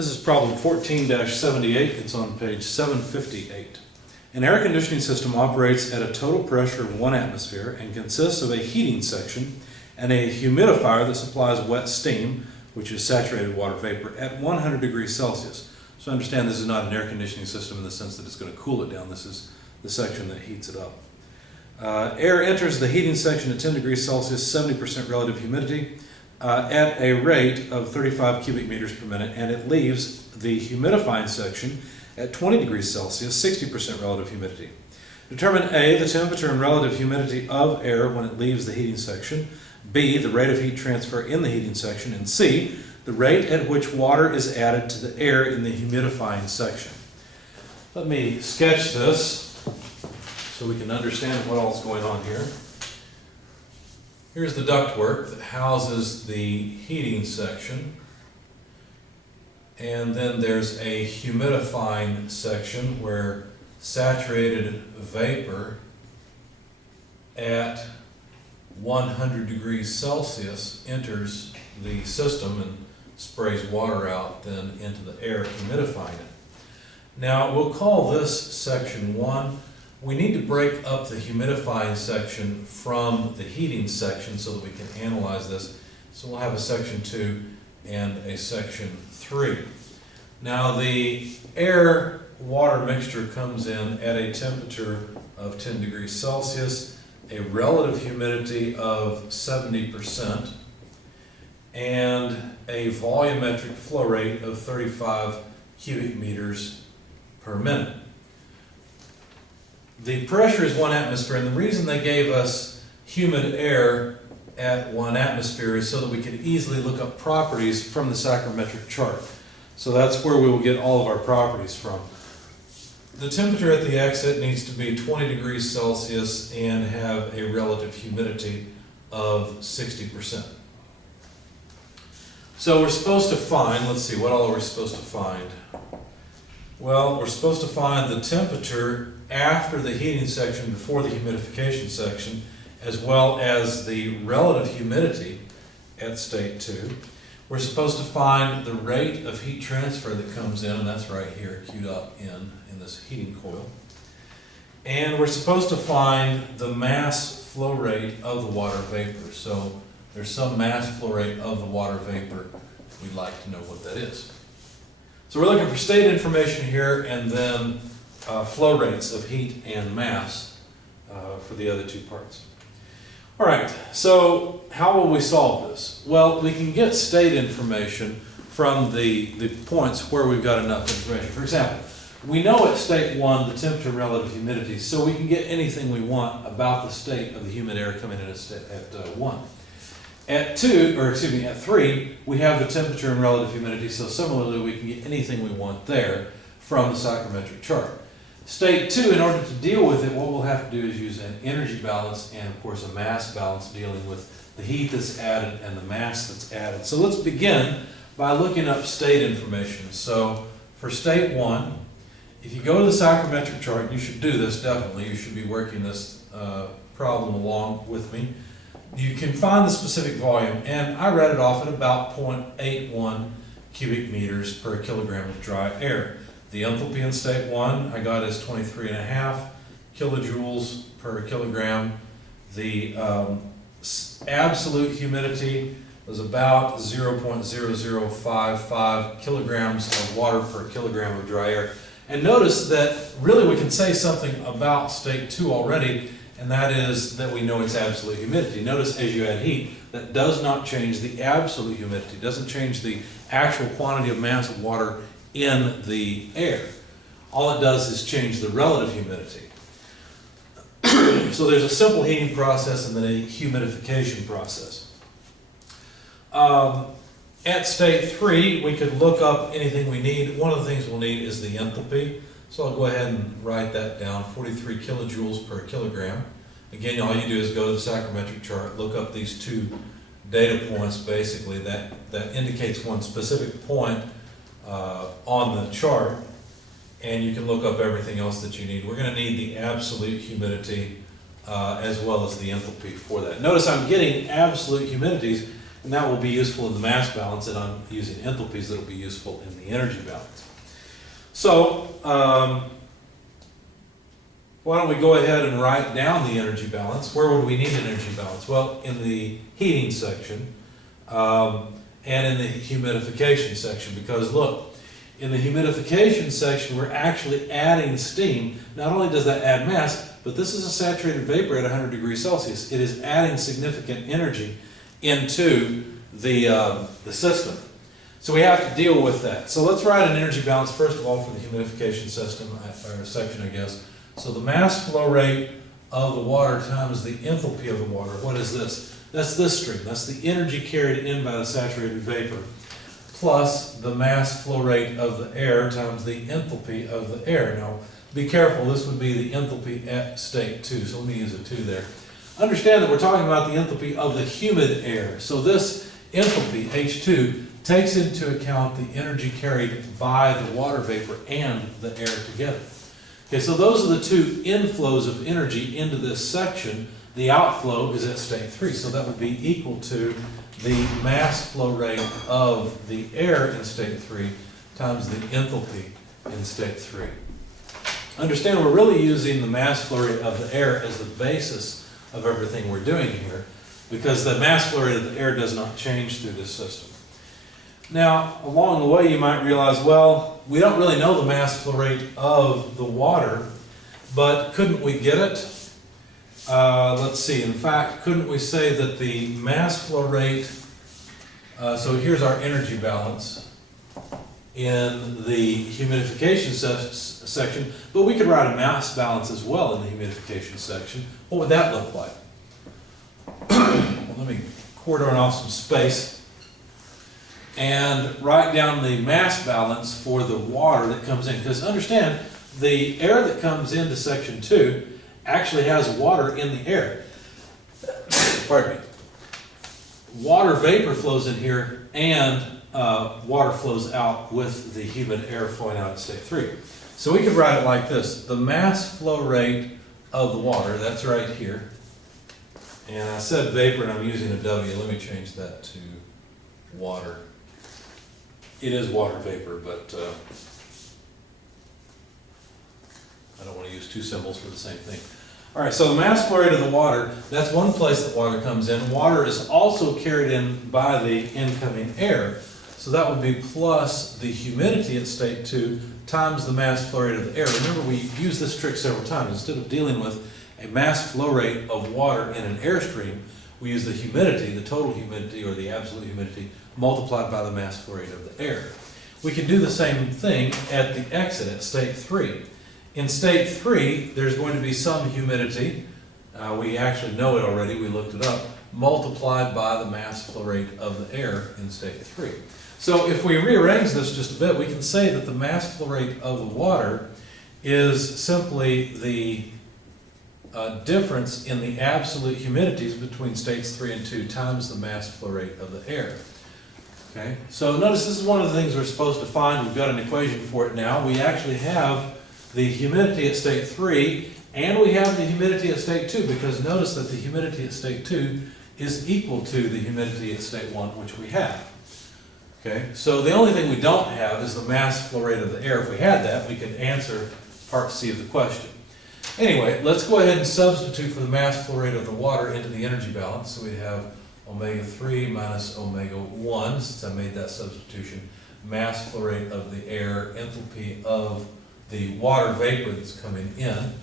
This is problem 14-78. It's on page 758. An air conditioning system operates at a total pressure of 1 atmosphere and consists of a heating section and a humidifier that supplies wet steam, which is saturated water vapor, at 100 degrees Celsius. So understand this is not an air conditioning system in the sense that it's going to cool it down. This is the section that heats it up. Air enters the heating section at 10 degrees Celsius, 70% relative humidity, at a rate of 35 cubic meters per minute, and it leaves the humidifying section at 20 degrees Celsius, 60% relative humidity. Determine A, the temperature and relative humidity of air when it leaves the heating section, B, the rate of heat transfer in the heating section, and C, the rate at which water is added to the air in the humidifying section. Let me sketch this so we can understand what all is going on here. Here's the ductwork that houses the heating section. And then there's a humidifying section where saturated vapor at 100 degrees Celsius enters the system and sprays water out then into the air, humidifying it. Now we'll call this section 1. We need to break up the humidifying section from the heating section so that we can analyze this. So we'll have a section 2 and a section 3. Now the air-water mixture comes in at a temperature of 10 degrees Celsius, a relative humidity of 70%, and a volumetric flow rate of 35 cubic meters per minute. The pressure is 1 atmosphere, and the reason they gave us humid air at 1 atmosphere is so that we could easily look up properties from the psychrometric chart. So that's where we will get all of our properties from. The temperature at the exit needs to be 20 degrees Celsius and have a relative humidity of 60%. So we're supposed to find, let's see, what all are we supposed to find? Well, we're supposed to find the temperature after the heating section, before the humidification section, as well as the relative humidity at state 2. We're supposed to find the rate of heat transfer that comes in, and that's right here, queued up in this heating coil. And we're supposed to find the mass flow rate of the water vapor. So there's some mass flow rate of the water vapor. We'd like to know what that is. So we're looking for state information here, and then flow rates of heat and mass for the other 2 parts. All right, so how will we solve this? Well, we can get state information from the points where we've got enough information. For example, we know at state 1 the temperature and relative humidity, so we can get anything we want about the state of the humid air coming in at 1. At 3, we have the temperature and relative humidity, so similarly we can get anything we want there from the psychrometric chart. State 2, in order to deal with it, what we'll have to do is use an energy balance and, of course, a mass balance dealing with the heat that's added and the mass that's added. So let's begin by looking up state information. So for state 1, if you go to the psychrometric chart, and you should do this definitely, you should be working this problem along with me, you can find the specific volume, and I read it off at about 0.81 cubic meters per kilogram of dry air. The enthalpy in state 1 I got is 23.5 kilojoules per kilogram. The absolute humidity was about 0.0055 kilograms of water per kilogram of dry air. And notice that really we can say something about state 2 already, and that is that we know it's absolute humidity. Notice as you add heat, that does not change the absolute humidity. It doesn't change the actual quantity of mass of water in the air. All it does is change the relative humidity. So there's a simple heating process and then a humidification process. At state 3, we could look up anything we need. One of the things we'll need is the enthalpy. So I'll go ahead and write that down, 43 kilojoules per kilogram. Again, all you do is go to the psychrometric chart, look up these 2 data points basically that indicates one specific point on the chart, and you can look up everything else that you need. We're going to need the absolute humidity as well as the enthalpy for that. Notice I'm getting absolute humidities And that will be useful in the mass balance, and I'm using enthalpies that will be useful in the energy balance. So, why don't we go ahead and write down the energy balance? Where would we need an energy balance? Well, in the heating section and in the humidification section, because look, in the humidification section, we're actually adding steam. Not only does that add mass, but this is a saturated vapor at 100 degrees Celsius. It is adding significant energy into the system. So we have to deal with that. So let's write an energy balance, first of all, for the humidification system, or section, I guess. So the mass flow rate of the water times the enthalpy of the water. What is this? That's this stream. That's the energy carried in by the saturated vapor, plus the mass flow rate of the air times the enthalpy of the air. Now, be careful, this would be the enthalpy at state 2, so let me use a 2 there. Understand that we're talking about the enthalpy of the humid air. So this enthalpy, H2, takes into account the energy carried by the water vapor and the air together. Okay, so those are the two inflows of energy into this section. The outflow is at state 3, so that would be equal to the mass flow rate of the air in state 3 times the enthalpy in state 3. Understand, we're really using the mass flow rate of the air as the basis of everything we're doing here, because the mass flow rate of the air does not change through this system. Now, along the way, you might realize, well, we don't really know the mass flow rate of the water, but couldn't we get it? Let's see, in fact, couldn't we say that the mass flow rate, so here's our energy balance in the humidification section, but we could write a mass balance as well in the humidification section. What would that look like? Well, let me cordon off some space and write down the mass balance for the water that comes in. Because understand, the air that comes into section 2 actually has water in the air. Pardon me. Water vapor flows in here, and water flows out with the humid air flowing out at state 3. So we could write it like this. The mass flow rate of the water, that's right here. And I said vapor and I'm using a W. Let me change that to water. It is water vapor, but I don't want to use two symbols for the same thing. All right, so the mass flow rate of the water, that's one place that water comes in. Water is also carried in by the incoming air. So that would be plus the humidity at state 2 times the mass flow rate of the air. Remember, we used this trick several times. Instead of dealing with a mass flow rate of water in an airstream, we use the humidity, the total humidity or the absolute humidity, multiplied by the mass flow rate of the air. We can do the same thing at the exit at state 3. In state 3, there's going to be some humidity. We actually know it already, we looked it up, multiplied by the mass flow rate of the air in state 3. So if we rearrange this just a bit, we can say that the mass flow rate of the water is simply the difference in the absolute humidities between states 3 and 2 times the mass flow rate of the air. Okay, so notice this is one of the things we're supposed to find. We've got an equation for it now. We actually have the humidity at state 3 and we have the humidity at state 2, because notice that the humidity at state 2 is equal to the humidity at state 1, which we have. Okay, so the only thing we don't have is the mass flow rate of the air. If we had that, we could answer part C of the question. Anyway, let's go ahead and substitute for the mass flow rate of the water into the energy balance. So we have omega 3 minus omega 1, since I made that substitution. Mass flow rate of the air, enthalpy of the water vapor that's coming in,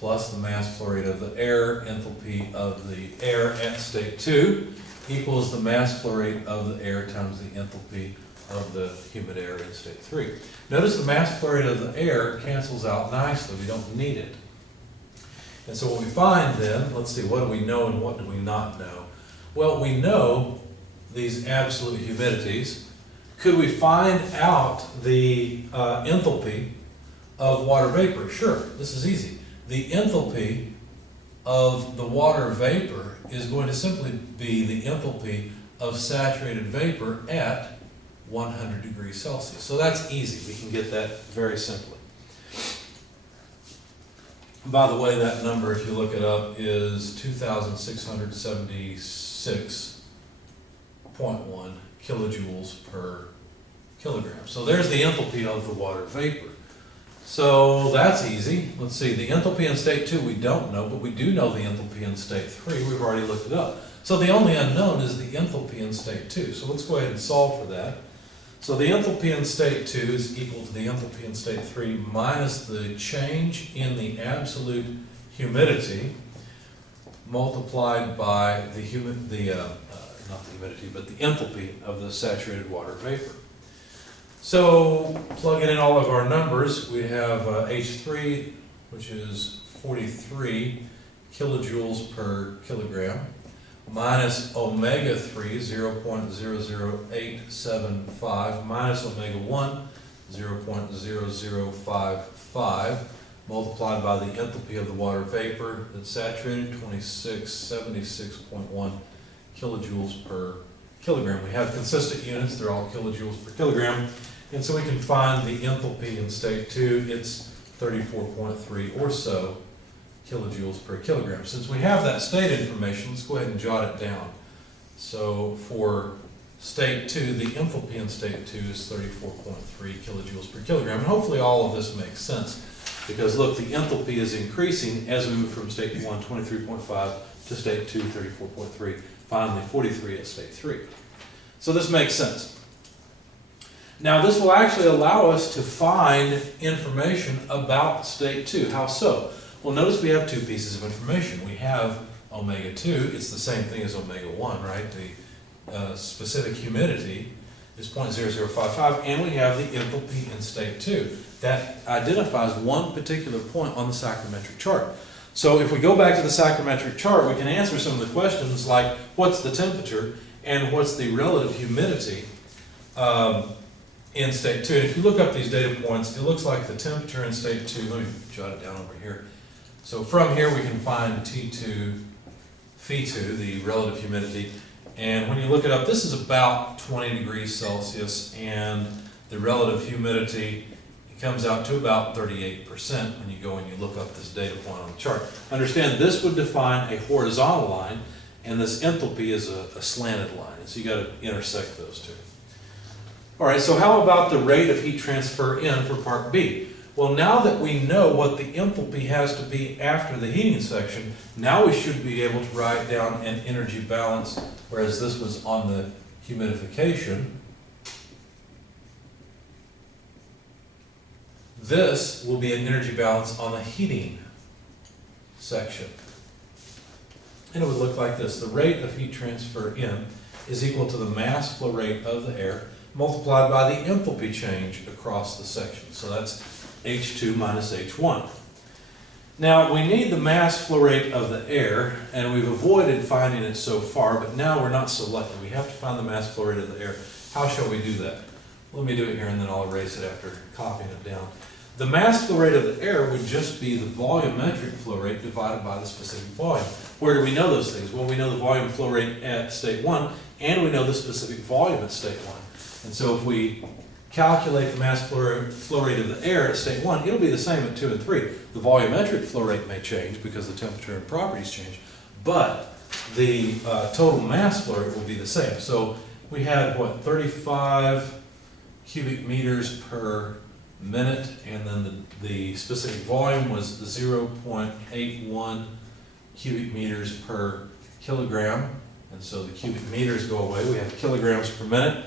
plus the mass flow rate of the air, enthalpy of the air at state 2, equals the mass flow rate of the air times the enthalpy of the humid air in state 3. Notice the mass flow rate of the air cancels out nicely. We don't need it. And so what we find then, let's see, what do we know and what do we not know? Well, we know these absolute humidities. Could we find out the enthalpy of water vapor? Sure, this is easy. The enthalpy of the water vapor is going to simply be the enthalpy of saturated vapor at 100 degrees Celsius. So that's easy. We can get that very simply. By the way, that number, if you look it up, is 2,676 0.1 kilojoules per kilogram. So there's the enthalpy of the water vapor. So that's easy. Let's see, the enthalpy in state 2 we don't know, but we do know the enthalpy in state 3. We've already looked it up. So the only unknown is the enthalpy in state 2. So let's go ahead and solve for that. So the enthalpy in state 2 is equal to the enthalpy in state 3 minus the change in the absolute humidity multiplied by the not the humidity, but the enthalpy of the saturated water vapor. So plugging in all of our numbers, we have H3, which is 43 kilojoules per kilogram, minus omega 3, 0.00875, minus omega 1, 0.0055, multiplied by the enthalpy of the water vapor that's saturated, 2676.1 kilojoules per kilogram. We have consistent units, they're all kilojoules per kilogram, and so we can find the enthalpy in state 2, it's 34.3 or so kilojoules per kilogram. Since we have that state information, let's go ahead and jot it down. So for state 2, the enthalpy in state 2 is 34.3 kilojoules per kilogram, and hopefully all of this makes sense. Because look, the enthalpy is increasing as we move from state 1, 23.5, to state 2, 34.3, finally 43 at state 3. So this makes sense. Now this will actually allow us to find information about state 2. How so? Well, notice we have two pieces of information. We have omega 2, it's the same thing as omega 1, right? The specific humidity is 0.0055, and we have the enthalpy in state 2. That identifies one particular point on the psychrometric chart. So if we go back to the psychrometric chart, we can answer some of the questions like, what's the temperature and what's the relative humidity in state 2. And if you look up these data points, it looks like the temperature in state 2, let me jot it down over here. So from here we can find T2, Phi2, the relative humidity. And when you look it up, this is about 20 degrees Celsius, and the relative humidity comes out to about 38% when you go and you look up this data point on the chart. Understand, this would define a horizontal line, and this enthalpy is a slanted line, and so you got to intersect those two. All right, so how about the rate of heat transfer in for part B? Well, now that we know what the enthalpy has to be after the heating section, now we should be able to write down an energy balance, whereas this was on the humidification. This will be an energy balance on the heating section. And it would look like this. The rate of heat transfer in is equal to the mass flow rate of the air multiplied by the enthalpy change across the section. So that's H2 minus H1. Now we need the mass flow rate of the air, and we've avoided finding it so far, but now we're not so lucky. We have to find the mass flow rate of the air. How shall we do that? Let me do it here and then I'll erase it after copying it down. The mass flow rate of the air would just be the volumetric flow rate divided by the specific volume. Where do we know those things? Well, we know the volume flow rate at state 1, and we know the specific volume at state 1. And so if we calculate the mass flow rate of the air at state 1, it'll be the same at 2 and 3. The volumetric flow rate may change because the temperature and properties change, but the total mass flow rate will be the same. So we had, what, 35 cubic meters per minute, and then the specific volume was 0.81 cubic meters per kilogram, and so the cubic meters go away. We have kilograms per minute.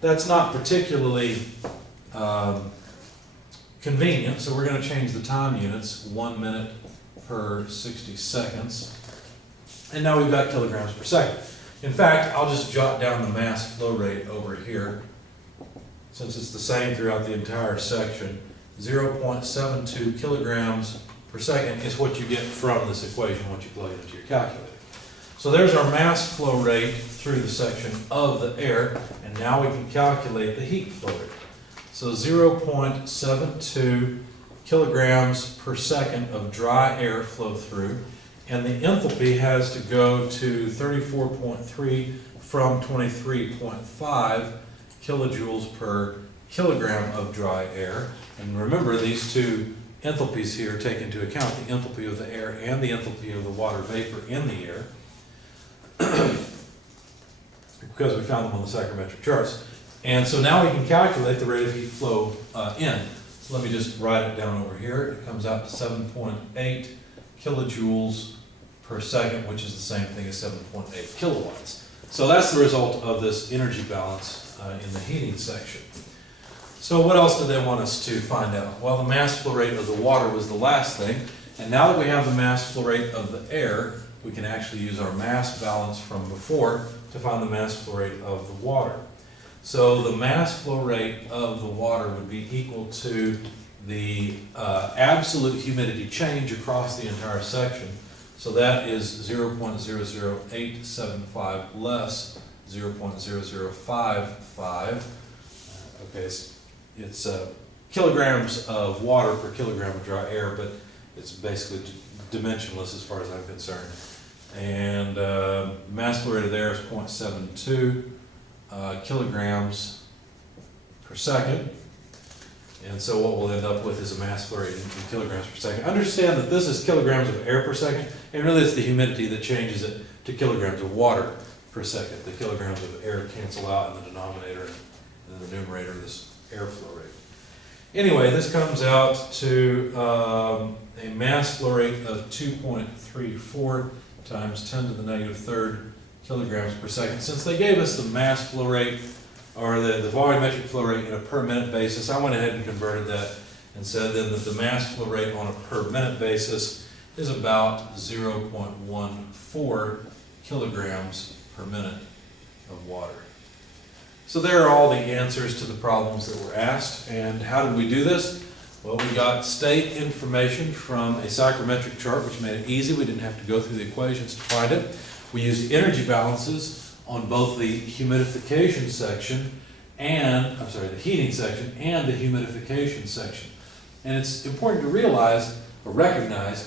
That's not particularly convenient, so we're going to change the time units, 1 minute per 60 seconds, and now we've got kilograms per second. In fact, I'll just jot down the mass flow rate over here, since it's the same throughout the entire section. 0.72 kilograms per second is what you get from this equation once you plug it into your calculator. So there's our mass flow rate through the section of the air, and now we can calculate the heat flow rate. So 0.72 kilograms per second of dry air flow through, and the enthalpy has to go to 34.3 from 23.5 kilojoules per kilogram of dry air. And remember, these two enthalpies here take into account the enthalpy of the air and the enthalpy of the water vapor in the air. because we found them on the psychrometric charts. And so now we can calculate the rate of heat flow in. So let me just write it down over here. It comes out to 7.8 kilojoules per second, which is the same thing as 7.8 kilowatts. So that's the result of this energy balance in the heating section. So what else did they want us to find out? Well, the mass flow rate of the water was the last thing. And now that we have the mass flow rate of the air, we can actually use our mass balance from before to find the mass flow rate of the water. So the mass flow rate of the water would be equal to the absolute humidity change across the entire section. So that is 0.00875 less 0.0055. Okay, it's kilograms of water per kilogram of dry air, but it's basically dimensionless as far as I'm concerned. And mass flow rate of the air is 0.72 kilograms per second. And so what we'll end up with is a mass flow rate in kilograms per second. Understand that this is kilograms of air per second, and really it's the humidity that changes it to kilograms of water per second. The kilograms of air cancel out in the denominator and the numerator of this airflow rate. Anyway, this comes out to a mass flow rate of 2.34 times 10 to the negative third kilograms per second. Since they gave us the mass flow rate, or the volumetric flow rate in a per minute basis, I went ahead and converted that and said then that the mass flow rate on a per minute basis is about 0.14 kilograms per minute of water. So there are all the answers to the problems that were asked. And how did we do this? Well, we got state information from a psychrometric chart, which made it easy. We didn't have to go through the equations to find it. We used energy balances on both the humidification section and, the heating section and the humidification section. And it's important to realize or recognize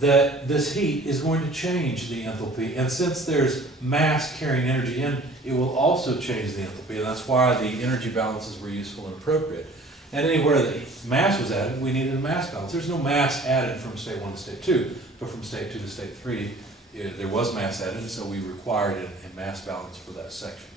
that this heat is going to change the enthalpy, and since there's mass carrying energy in, it will also change the enthalpy, and that's why the energy balances were useful and appropriate. And anywhere that mass was added, we needed a mass balance. There's no mass added from state 1 to state 2, but from state 2 to state 3, there was mass added, so we required a mass balance for that section.